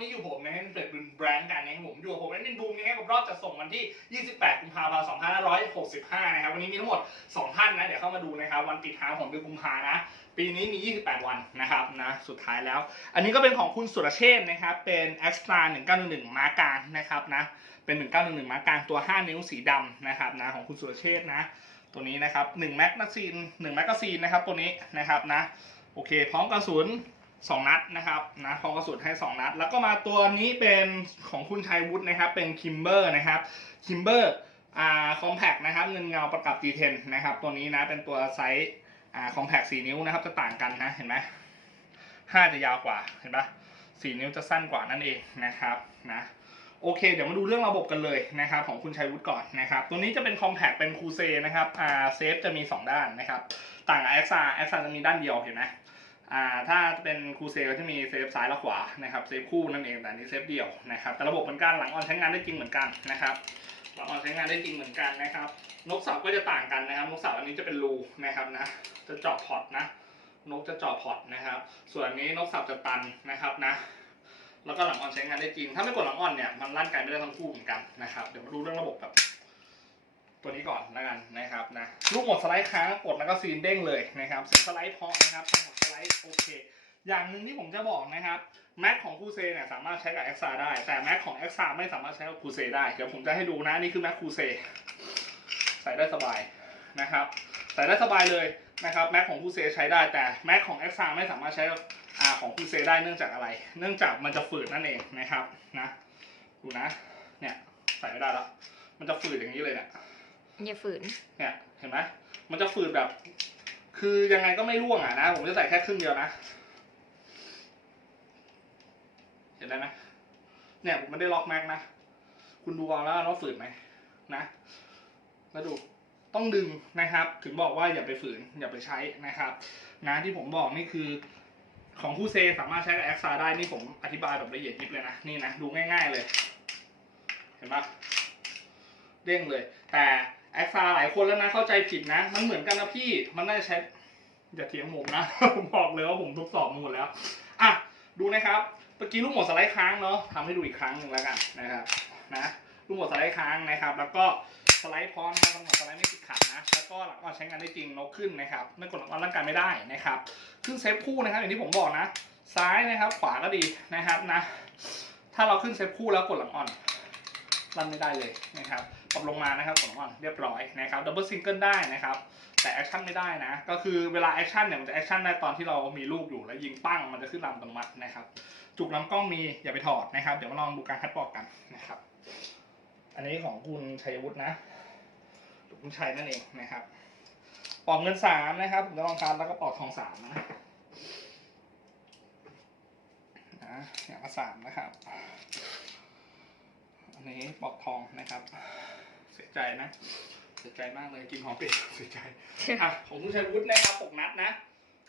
นี่อยู่ผมนะฮะเปิดเป็นแบรนด์กันนะครับผมอยู่กับผมแอดมินบูมนะครับกับรอบจะส่งวันที่ 28 กุมภาพันธ์ 2565 นะครับวันนี้มีทั้งหมด 2 ท่านนะเดี๋ยวเข้ามาดูนะครับวันปิดท้ายของเดือนกุมภานะปีนี้มี 28 วันนะครับนะสุดท้ายแล้ว อันนี้ก็เป็นของคุณสุรเชษนะครับเป็น Extra 1911มาการนะครับนะเป็น 1911มาการตัว 5 นิ้วสีดำนะครับนะของคุณสุรเชษนะตัวนี้นะครับ1แมกนาซีน1แมกกาซีนนะครับตัวนี้นะครับนะโอเค พร้อมกระสุน 2 นัดนะครับนะพอมกระสุนให้ 2 นัด แล้วก็มาตัวนี้เป็นของคุณชัยวุฒินะครับ เป็นคิมเบอร์นะครับคิมเบอร์อ่าคอมแพคนะครับเงินเงาประกับ D10 นะครับ ตัวนี้นะเป็นตัวไซส์อ่าคอมแพค4นิ้วนะครับ จะต่างกันนะเห็นไหมห้าจะยาวกว่าเห็นปะสี่นิ้วจะสั้นกว่านั่นเองนะครับนะโอเค เดี๋ยวมาดูเรื่องระบบกันเลยนะครับของคุณชัยวุฒิก่อนนะครับ ตัวนี้จะเป็นคอมแพคเป็นคูเซนะครับอ่าเซฟจะมี 2 ด้านนะครับ ต่างกับ x r x r จะมีด้านเดียวเห็นไหม อ่าถ้าเป็นครูเซลก็จะมีเซฟซ้ายและขวานะครับเซฟคู่นั่นเองแต่นี้เซฟเดี่ยวนะครับแต่ระบบเหมือนกันหลังออนใช้งานได้จริงเหมือนกันนะครับหลังออนใช้งานได้จริงเหมือนกันนะครับ นกเสาก็จะต่างกันนะครับ นกเสาอันนี้จะเป็นรูนะครับนะจะเจาะพอร์ตนะนกจะเจาะพอร์ตนะครับ ส่วนนี้นกเสาจะตันนะครับนะแล้วก็หลังออนใช้งานได้จริง ถ้าไม่กดหลังออนเนี่ยมันลั่นไกลไม่ได้ทั้งคู่เหมือนกันนะครับเดี๋ยวมาดูเรื่องระบบแบบตัวนี้ก่อนแล้วกันนะครับนะลูกหมดสไลด์ค้างกดแล้วก็ซีนเด้งเลยนะครับเสียงสไลด์พอนะครับ เสียงของสไลด์โอเค อย่างหนึ่งที่ผมจะบอกนะครับแม็กของคูเซเนี่ยสามารถใช้กับ x อได้แต่แม็กของ x อไม่สามารถใช้กับคูเซได้เดี๋ยวผมจะให้ดูนะนี่คือแม็กคูเซใส่ได้สบายนะครับใส่ได้สบายเลยนะครับแม็กของคูเซใช้ได้แต่แม็กของ x อไม่สามารถใช้กับอ่าของคูเซได้เนื่องจากอะไร เนื่องจากมันจะฝืดนั่นเองนะครับนะดูนะเนี่ยใส่ไม่ได้แล้วมันจะฝืดอย่างนี้เลยเนี่ยอย่าฝืนเนี่ยเห็นไหมมันจะฝืดแบบ คือยังไงก็ไม่ร่วงอะนะ ผมจะใส่แค่ครึ่งเดียวนะ เห็นได้ไหมเนี่ยผมไม่ได้ล็อกแม็กนะ คุณดูเอาแล้วว่าฝืนไหมนะแล้วดูต้องดึงนะครับ ถึงบอกว่าอย่าไปฝืน อย่าไปใช้นะครับนะที่ผมบอกนี่คือของคู่เซสามารถใช้กับแอคซาได้นี่ผมอธิบายแบบละเอียดยิบเลยนะ นี่นะ ดูง่ายๆเลย เห็นปะเด้งเลย แต่ แอคซาหลายคนแล้วนะเข้าใจผิดนะ มันเหมือนกันนะพี่มันน่าจะใช้อย่าเถียงผมนะ ผมบอกเลยว่าผมทดสอบมาหมดแล้วอะดูนะครับเมื่อกี้ลูกหมดสไลด์ค้างเนาะทำให้ดูอีกครั้งหนึ่งแล้วกันนะครับนะลูกหมดสไลด์ค้างนะครับ แล้วก็สไลด์พร้อมนะครับหมดสไลด์ไม่ติดขัดนะ แล้วก็หลังออนใช้งานได้จริงนกขึ้นนะครับ ไม่กดหลังออนร่างกายไม่ได้นะครับขึ้นเซฟคู่นะครับอย่างที่ผมบอกนะ ซ้ายนะครับขวาก็ดีนะครับนะ ถ้าเราขึ้นเซฟคู่แล้วกดหลังอ่อน รันไม่ได้เลยนะครับปรับลงมานะครับกดหลังเรียบร้อยนะครับดับเบิลซิงเกิลได้นะครับ แต่แอคชั่นไม่ได้นะ ก็คือเวลาแอคชั่นเนี่ยมันจะแอคชั่นได้ตอนที่เรามีลูกอยู่แล้วยิงปั้งมันจะขึ้นลำตโนมัตินะครับ จุกลำกล้องมีอย่าไปถอดนะครับ เดี๋ยวมาลองดูการคัดปอกกันนะครับ อันนี้ของคุณชัยวุฒินะคุณชัยนั่นเองนะครับ ปอกเงินสามนะครับผมจะลองคัดแล้วก็ปอกทองสามนะนะอย่างละสามนะครับ อันนี้ปอกทองนะครับ เสียใจนะ เสียใจมากเลยกินหอมเป็ดเสียใจอะของคุณชัยวุฒินะครับหกนัดนะ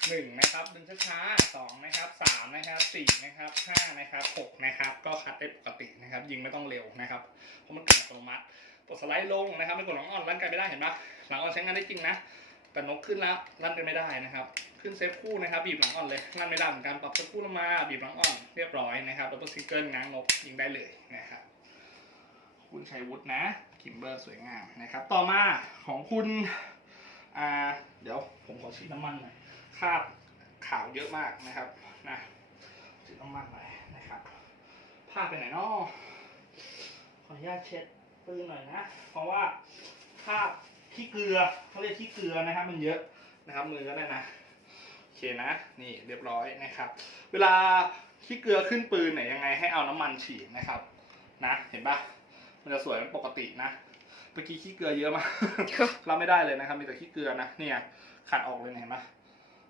หนึ่งนะครับดึงช้าๆสองนะครับสามนะครับสี่นะครับห้านะครับหกนะครับ ก็คัดได้ปกตินะครับ ยิงไม่ต้องเร็วนะครับเพราะมันเกิดอัตโนมัติกดสไลด์ลงนะครับไม่กดหลังอ่อนลั่นไกลไม่ได้เห็นปะหลังอ่อนใช้งานได้จริงนะแต่นกขึ้นแล้วลั่นกันไม่ได้นะครับ ขึ้นเซฟคู่นะครับ บีบหลังอ่อนเลยลั่นไม่ได้เหมือนกันปรับเซฟคู่ลงมาบีบหลังอ่อนเรียบร้อยนะครับดับเบิลซิงเกิลง้างนกยิงได้เลยนะครับ คุณชัยวุฒินะคิมเบอร์สวยงามนะครับ ต่อมาของคุณอ่าเดี๋ยวผมขอฉีดน้ำมันหน่อยคราบขาวเยอะมากนะครับนะฉีดน้ำมันหน่อยนะครับผ้าไปไหนเนาะขออนุญาตเช็ดปืนหน่อยนะ เพราะว่าคราบขี้เกลือเขาเรียกขี้เกลือนะครับ มันเยอะนะครับ มือก็ได้นะโอเคเคนะนี่เรียบร้อยนะครับ เวลาขี้เกลือขึ้นปืนเนี่ยยังไงให้เอาน้ำมันฉีดนะครับ นะเห็นปะ มันจะสวยเป็นปกตินะเมื่อกี้ขี้เกลือเยอะมากรับไม่ได้เลยนะครับ มีแต่ขี้เกลือนะเนี่ยขัดออกเลยเนี่ยเห็นปะ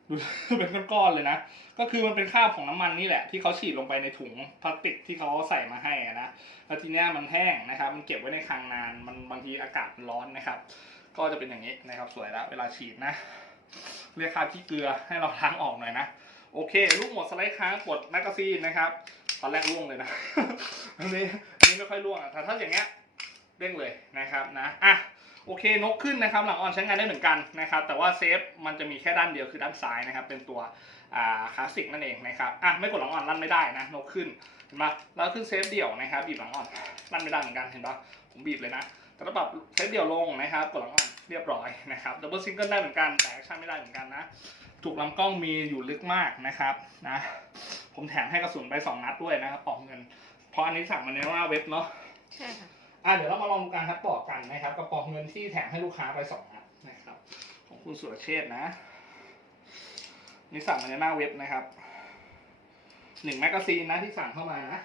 ดูเป็นก้อนๆเลยนะ ก็คือมันเป็นคราบของน้ำมันนี่แหละ ที่เขาฉีดลงไปในถุงพลาสติกที่เขาใส่มาให้อะนะแล้วทีเนี้ยมันแห้งนะครับ มันเก็บไว้ในคลังนาน มันบางทีอากาศมันร้อนนะครับ ก็จะเป็นอย่างนี้นะครับ สวยแล้วเวลาฉีดนะ เรียกคราบขี้เกลือให้เราล้างออกหน่อยนะ โอเค ลูกหมดสไลด์ค้างกดแมกกาซีนนะครับ ตอนแรกล่วงเลยนะ อันนี้อันนี้ไม่ค่อยล่วงอะแต่ถ้าอย่างเงี้ยเด้งเลยนะครับนะ อะโอเคนกขึ้นนะครับหลังออนใช้งานได้เหมือนกันนะครับ แต่ว่าเซฟมันจะมีแค่ด้านเดียวคือด้านซ้ายนะครับ เป็นตัวอ่าคลาสสิกนั่นเองนะครับอะไม่กดหลังอ่อนลั่นไม่ได้นะนกขึ้นเห็นปะแล้วขึ้นเซฟเดี่ยวนะครับบีบหลังอ่อนลั่นไม่ได้เหมือนกันเห็นปะผมบีบเลยนะแต่ถ้าปรับเซฟเดี่ยวลงนะครับกดหลังอ่อนเรียบร้อยนะครับดับเบิลซิงเกิลได้เหมือนกันแต่แอคชั่นไม่ได้เหมือนกันนะถูกลำกล้องมีอยู่ลึกมากนะครับนะ ผมแถมให้กระสุนไปสองนัดด้วยนะครับปอกเงิน เพราะอันนี้สั่งมาในหน้าเว็บเนาะใช่ค่ะอะเดี๋ยวเรามาลองดูการคัดปอกกันนะครับกระปอกเงินที่แถมให้ลูกค้าไปสองนัดนะครับ ของคุณสุรเชษฐ์นะ นี่สั่งมาในหน้าเว็บนะครับหนึ่งแมกกาซีนนะที่สั่งเข้ามานะ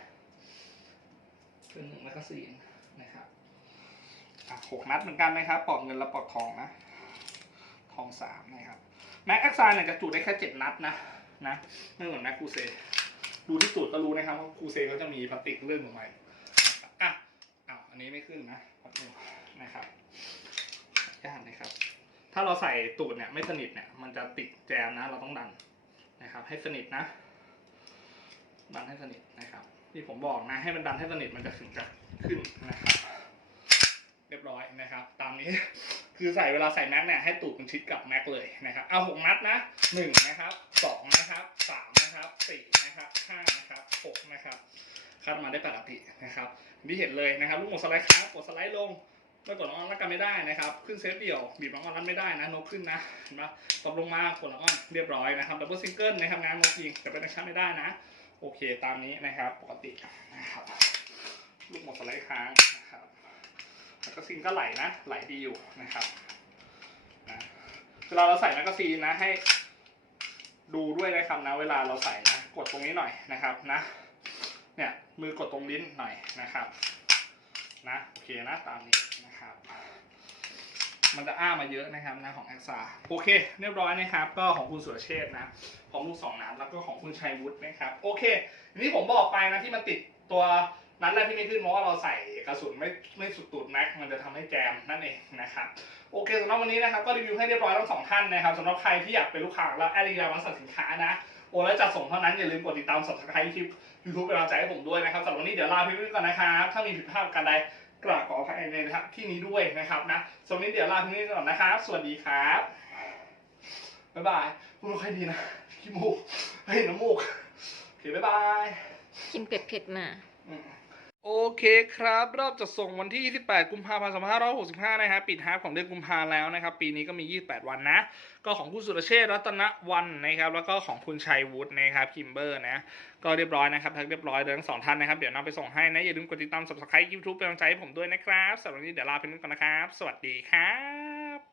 เป็นหนึ่งแมกกาซีนนะครับอะหกนัดเหมือนกันนะครับ ปอกเงินและปอกทองนะทองสามนะครับแม็กแอคซายเนี่ยจะจุได้แค่เจ็ดนัดนะนะไม่เหมือนแม็กคูเซ ดูที่ตูดก็รู้นะครับว่าครูเซเขาจะมีพลาสติกเลื่อนลงไปอะอ้าวอันนี้ไม่ขึ้นนะแป๊บนึงนะครับยากนะครับ ถ้าเราใส่ตูดเนี่ยไม่สนิทเนี่ย มันจะติดแจมนะ เราต้องดันนะครับ ให้สนิทนะ ดันให้สนิทนะครับ ที่ผมบอกนะ ให้มันดันให้สนิทมันจะถึงจะขึ้นนะครับ เรียบร้อยนะครับ ตามนี้ คือใส่เวลาใส่แม็กเนี่ยให้ตูดมันชิดกับแม็กเลยนะครับ เอาหกนัดนะหนึ่งนะครับสองนะครับสามนะครับสี่นะครับห้านะครับหกนะครับคาดมาได้ปกตินะครับอย่างที่เห็นเลยนะครับ ลูกหมดสไลด์ค้างกดสไลด์ลงไม่กดน้องออนรัดกันไม่ได้นะครับ ขึ้นเซฟเดี่ยว บีบน้องออนรัดไม่ได้นะนกขึ้นนะเห็นปะตบลงมากดน้องออนเรียบร้อยนะครับดับเบิลซิงเกิลนะครับงานนกยิงแต่เป็นชั่นไม่ได้นะ โอเคตามนี้นะครับ ปกตินะครับ ลูกหมดสไลด์ค้างนะครับ แมกกาซีนก็ไหลนะ ไหลดีอยู่นะครับนะเวลาเราใส่แมกกาซีนนะให้ ดูด้วยนะครับนะ เวลาเราใส่นะ กดตรงนี้หน่อยนะครับนะ เนี่ยมือกดตรงลิ้นหน่อยนะครับนะโอเคนะตามนี้นะครับ มันจะอ้ามาเยอะนะครับนะของแอคซาโอเค เรียบร้อยนะครับ ก็ของคุณสุรเชษนะของลูกสองนัดแล้วก็ของคุณชัยวุฒินะครับ โอเคทีนี้ผมบอกไปนะที่มันติดตัว นัดแรกที่ไม่ขึ้นเพราะว่าเราใส่กระสุนไม่ไม่สุดตูดแม็กมันจะทำให้แจมนั่นเองนะครับโอเคสำหรับวันนี้นะครับก็รีวิวให้เรียบร้อยทั้งสองท่านนะครับสำหรับใครที่อยากเป็นลูกค้าแล้วแอดรีดาวันสั่งสินค้านะโอนแล้วจัดส่งเท่านั้นอย่าลืมกดติดตามสับสไครต์คลิปยูทูบเป็นกำลังใจให้ผมด้วยนะครับสำหรับวันนี้เดี๋ยวลาไปก่อนนะครับถ้ามีผิดพลาดประการใดกราบขออภัยในนะครับที่นี้ด้วยนะครับนะสำหรับวันนี้เดี๋ยวลาไปก่อนนะครับ สวัสดีครับบ๊ายบายพูดไม่ค่อยดีนะขี้มูกเฮ้ยน้ำมูกโอเคบ๊ายบายกินเผ็ดๆมา โอเคครับ รอบจะส่งวันที่ 28 กุมภาพันธ์ 2565 นะฮะปิดฮาร์ปของเดือนกุมภาแล้วนะครับ ปีนี้ก็มี 28 วันนะ ก็ของคุณสุรเชษรัตนวันนะครับ แล้วก็ของคุณชัยวุฒินะครับคิมเบอร์นะ ก็เรียบร้อยนะครับทั้งเรียบร้อยเลยทั้งสองท่านนะครับ เดี๋ยวนำไปส่งให้นะ อย่าลืมกดติดตาม subscribe YouTube เป็นกำลังใจให้ผมด้วยนะครับสำหรับวันนี้เดี๋ยวลาไปก่อนนะครับ สวัสดีครับ